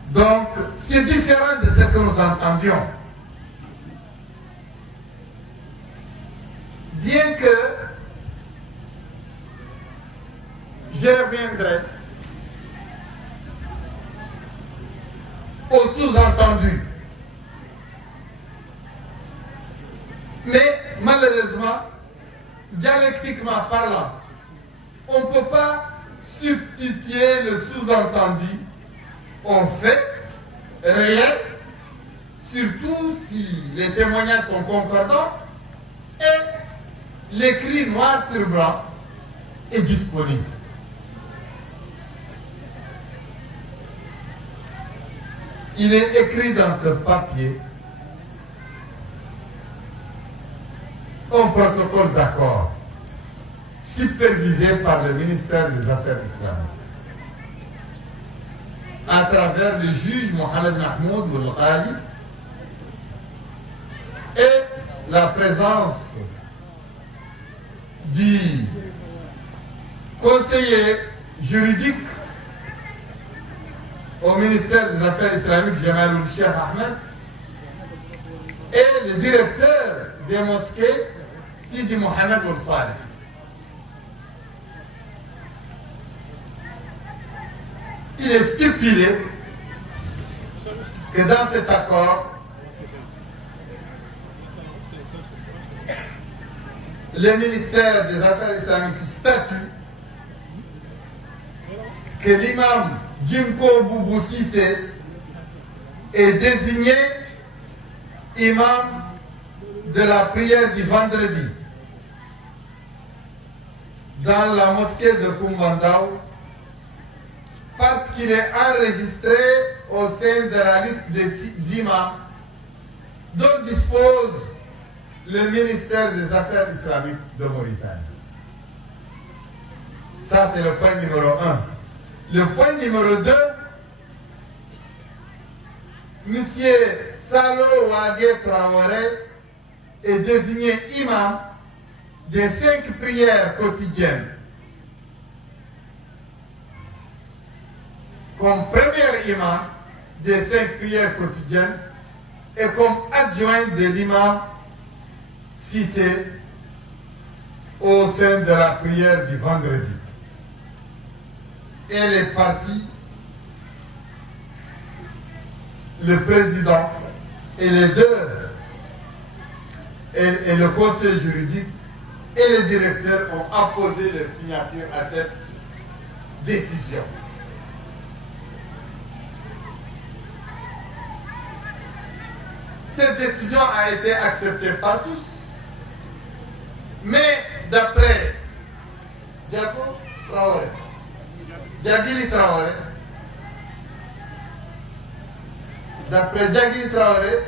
Donc, c'est différent de ce que nous entendions. Bien que je reviendrai au sous-entendu. Mais malheureusement, dialectiquement parlant, on ne peut pas substituer le sous-entendu au fait réel, surtout si les témoignages sont concordants et l'écrit noir sur blanc est disponible. Il est écrit dans ce papier un protocole d'accord supervisé par le ministère des Affaires islamiques à travers le juge Mohamed Mahmoud Boulghali et la présence du conseiller juridique au ministère des Affaires islamiques, Jamal Cheikh Ahmed, et le directeur des mosquées, Sidi Mohamed Saleh. Il est stipulé que dans cet accord, le ministère des Affaires islamiques statue que l'imam Jimko Boubou Cissé est désigné imam de la prière du vendredi dans la mosquée de Kumbandao parce qu'il est enregistré au sein de la liste des imams dont dispose le ministère des Affaires islamiques de Mauritanie. Ça, c'est le point numéro 1. Le point numéro 2, M. Salo Wagé Traoré est désigné imam des 5 prières quotidiennes. Comme premier imam des 5 prières quotidiennes et comme adjoint de l'imam Cissé au sein de la prière du vendredi. Elle est partie, le président et les deux, et le conseil juridique et le directeur ont apposé leur signature à cette décision. Cette décision a été acceptée par tous, mais d'après Djagili Traoré,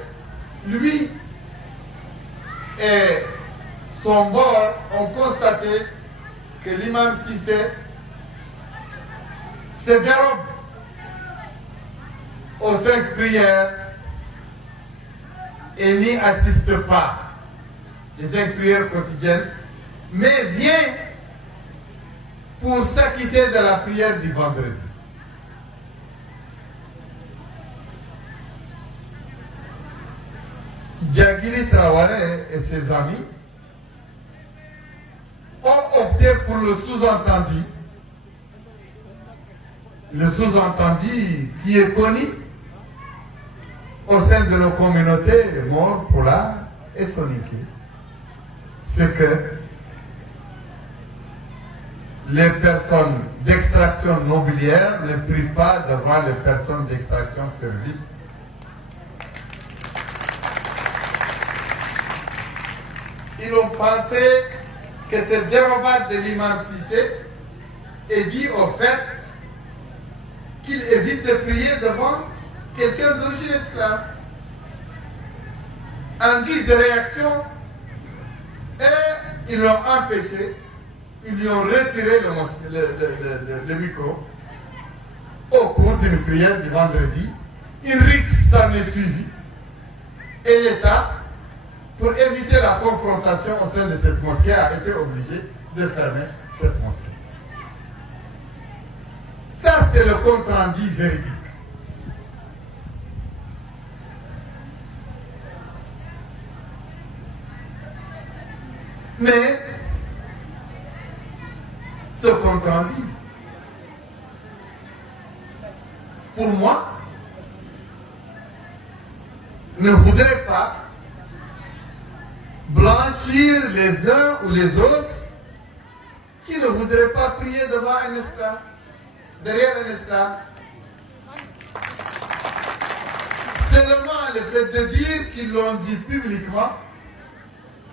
lui et son bord ont constaté que l'imam Cissé se dérobe aux 5 prières et n'y assiste pas, les 5 prières quotidiennes, mais vient pour s'acquitter de la prière du vendredi. Djagili Traoré et ses amis ont opté pour le sous-entendu qui est connu au sein de nos communautés Maure, Pulaar et Soninké. C'est que les personnes d'extraction nobiliaire ne prient pas devant les personnes d'extraction servile. Ils ont pensé que cette dérobade de l'imam Cissé est due au fait qu'il évite de prier devant quelqu'un d'origine esclave. En guise de réaction, et ils l'ont empêché, ils lui ont retiré le micro au cours d'une prière du vendredi. Une rixe s'en est suivie et l'État, pour éviter la confrontation au sein de cette mosquée, a été obligé de fermer cette mosquée. Ça, c'est le compte-rendu véridique. Mais ce compte-rendu, pour moi, ne voudrait pas blanchir les uns ou les autres qui ne voudraient pas prier devant un esclave, derrière un esclave. Seulement le fait de dire qu'ils l'ont dit publiquement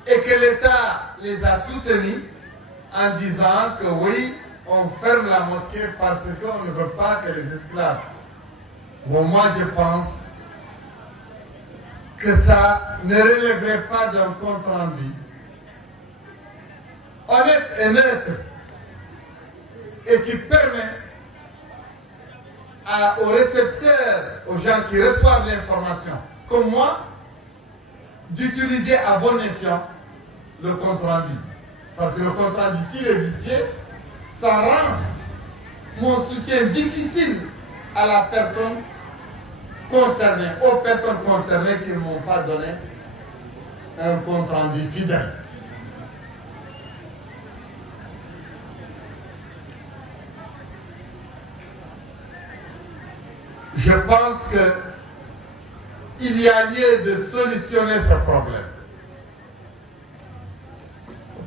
et que l'État les a soutenus en disant que oui, on ferme la mosquée parce qu'on ne veut pas que les esclaves. Bon, moi je pense que ça ne relèverait pas d'un compte rendu honnête et neutre et qui permet aux récepteurs, aux gens qui reçoivent l'information, comme moi, d'utiliser à bon escient le compte rendu. Parce que le compte rendu, s'il est vicié, ça rend mon soutien difficile à la personne concernés, aux personnes concernées qui ne m'ont pas donné un compte rendu fidèle. Je pense qu'il y a lieu de solutionner ce problème.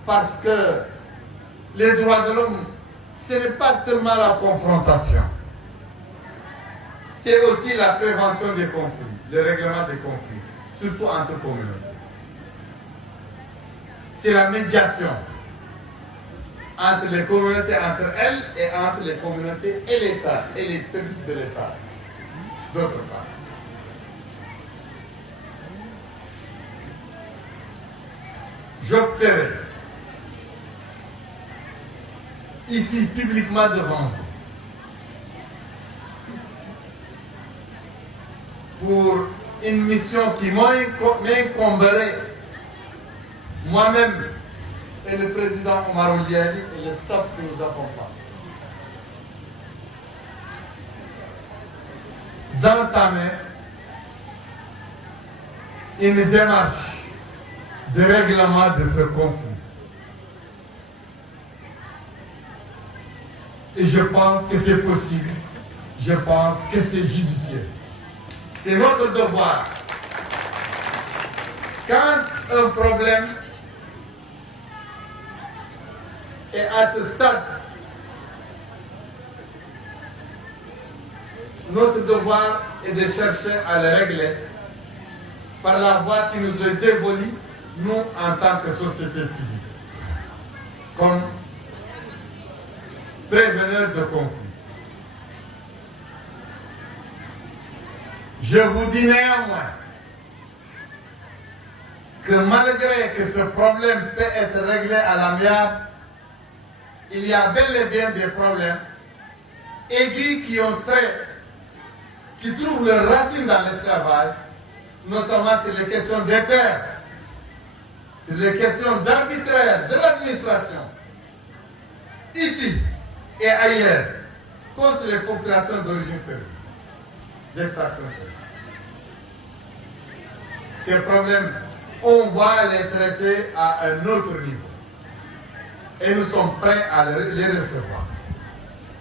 Parce que les droits de l'homme, ce n'est pas seulement la confrontation. C'est aussi la prévention des conflits, le règlement des conflits, surtout entre communautés. C'est la médiation entre les communautés, entre elles et entre les communautés et l'État, et les services de l'État, d'autre part. j'opterai ici publiquement devant vous pour une mission qui m'incomberait moi-même et le président Omar Ouliali et le staff qui nous accompagne, d'entamer une démarche de règlement de ce conflit. Et je pense que c'est possible, je pense que c'est judicieux. C'est notre devoir. Quand un problème est à ce stade, notre devoir est de chercher à le régler par la voie qui nous est dévolue, nous, en tant que société civile, comme préveneurs de conflits. Je vous dis néanmoins que malgré que ce problème peut être réglé à l'amiable, il y a bel et bien des problèmes aigus qui trouvent leurs racines dans l'esclavage, notamment sur les questions des terres, sur les questions d'arbitraire de l'administration, ici et ailleurs, contre les populations d'origine serbe, d'extraction serbe. Ces problèmes, on va les traiter à un autre niveau. Et nous sommes prêts à les recevoir.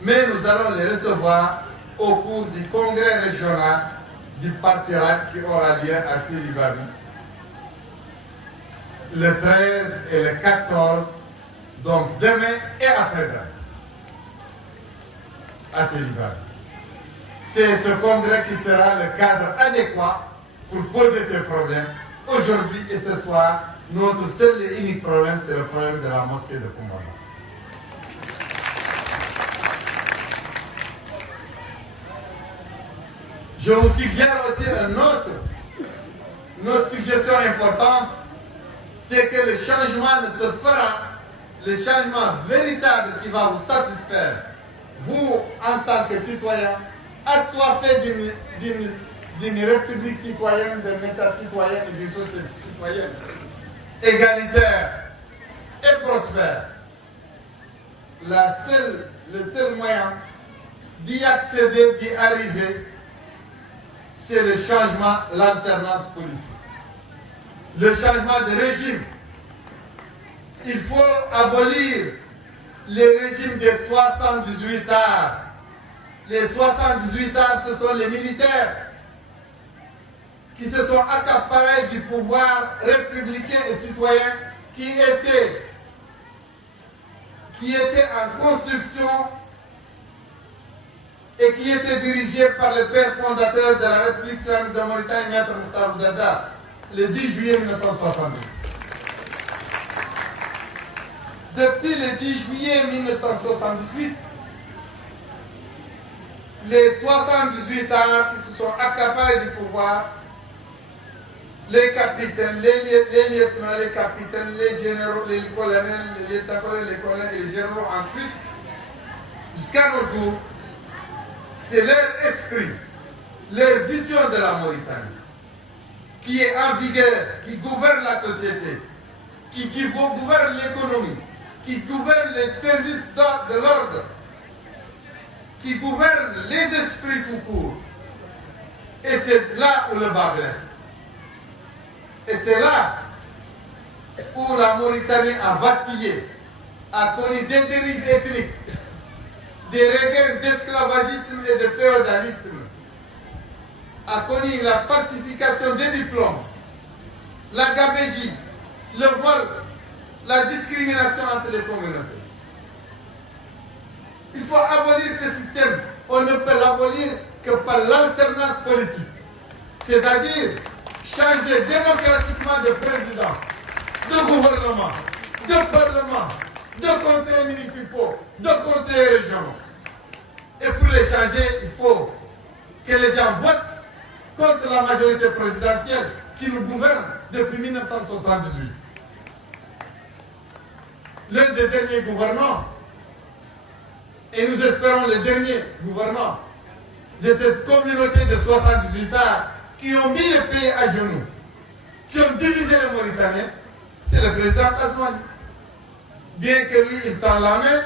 Mais nous allons les recevoir au cours du congrès régional du Parti RAC qui aura lieu à Siribari le 13 et le 14, donc demain et après-demain, à Siribari. C'est ce congrès qui sera le cadre adéquat pour poser ces problèmes. Aujourd'hui et ce soir, notre seul et unique problème, c'est le problème de la mosquée de Koumara. Je vous suggère aussi une autre suggestion importante, c'est que le changement ne se fera, le changement véritable qui va vous satisfaire, vous en tant que citoyen, assoiffé d'une république citoyenne, d'un État citoyen et d'une société citoyenne égalitaire et prospère. Le seul moyen d'y accéder, d'y arriver, c'est le changement, l'alternance politique. Le changement de régime. Il faut abolir les régimes des 78 arts. Les 78 arts, ce sont les militaires qui se sont accaparés du pouvoir républicain et citoyen qui était en construction et qui était dirigé par le père fondateur de la République islamique de Mauritanie, Maître Mokhtar Boudada, le 10 juillet 1968. Depuis le 10 juillet 1978, les 78 arts qui se sont accaparés du pouvoir, les capitaines, les lieutenants, les capitaines, les généraux, les colonels, les lieutenants-colonels, les colonels et les généraux ensuite, jusqu'à nos jours, c'est leur esprit, leur vision de la Mauritanie, qui est en vigueur, qui gouverne la société, qui gouverne l'économie, qui gouverne les services de l'ordre, qui gouverne les esprits tout court. Et c'est là où le bas blesse. Et c'est là où la Mauritanie a vacillé, a connu des dérives ethniques, des regains d'esclavagisme et de féodalisme, a connu la falsification des diplômes, la gabégie, le vol, la discrimination entre les communautés. Il faut abolir ce système. On ne peut l'abolir que par l'alternance politique. C'est-à-dire changer démocratiquement de président, de gouvernement, de parlement, de conseillers municipaux, de conseillers régionaux. Et pour les changer, il faut que les gens votent contre la majorité présidentielle qui nous gouverne depuis 1978. l'un des derniers gouvernements, et nous espérons le dernier gouvernement de cette communauté de 78 ans qui ont mis le pays à genoux, qui ont divisé les Mauritaniens, c'est le président Ghazouani. Bien que lui, il tend la main,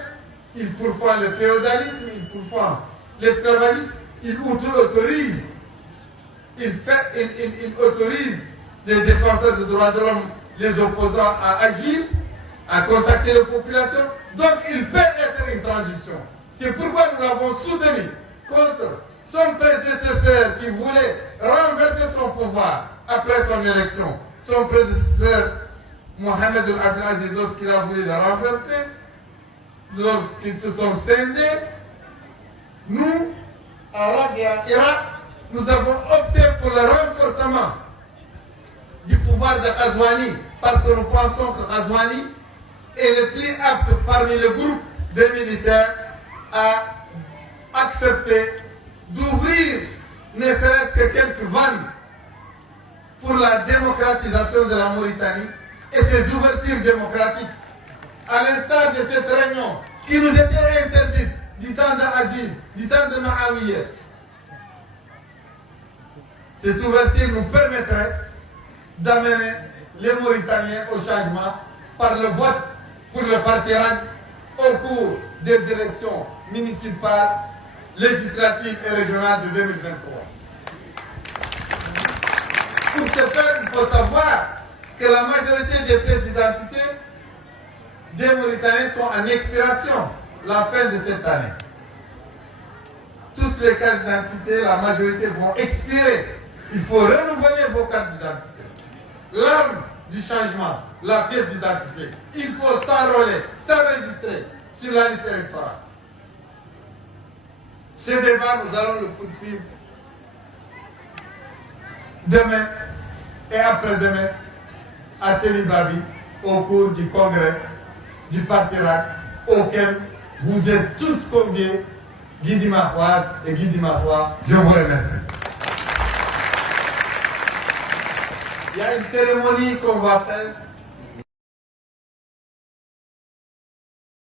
il pourfend le féodalisme, il pourfend l'esclavagisme, il autorise, il autorise les défenseurs des droits de l'homme, les opposants à agir, à contacter les populations. Donc il peut être une transition. C'est pourquoi nous l'avons soutenu contre son prédécesseur qui voulait renverser son pouvoir après son élection. Son prédécesseur, Mohamed Abdelaziz, lorsqu'il a voulu le renverser, lorsqu'ils se sont scindés, nous, Arabes et à Irak, nous avons opté pour le renforcement du pouvoir de Ghazouani parce que nous pensons que Ghazouani est le plus apte parmi le groupe des militaires à accepter d'ouvrir ne serait-ce que quelques vannes pour la démocratisation de la Mauritanie et ses ouvertures démocratiques. À l'instar de cette réunion qui nous était interdite du temps d'Aziz, du temps de Mahawiya. Cette ouverture nous permettrait d'amener les Mauritaniens au changement par le vote pour le parti RAC au cours des élections municipales, législatives et régionales de 2023. Pour ce faire, il faut savoir que la majorité des pièces d'identité des Mauritaniens sont en expiration la fin de cette année. Toutes les cartes d'identité, la majorité vont expirer. Il faut renouveler vos cartes d'identité. L'arme du changement, la pièce d'identité, il faut s'enrôler, s'enregistrer sur la liste électorale. Ce débat, nous allons le poursuivre demain et après-demain à Sélibabi au cours du congrès du Parti RAC auquel vous êtes tous conviés, Guidi Mahouaz et Guidi Mahoua. Je vous remercie. Il y a une cérémonie qu'on va faire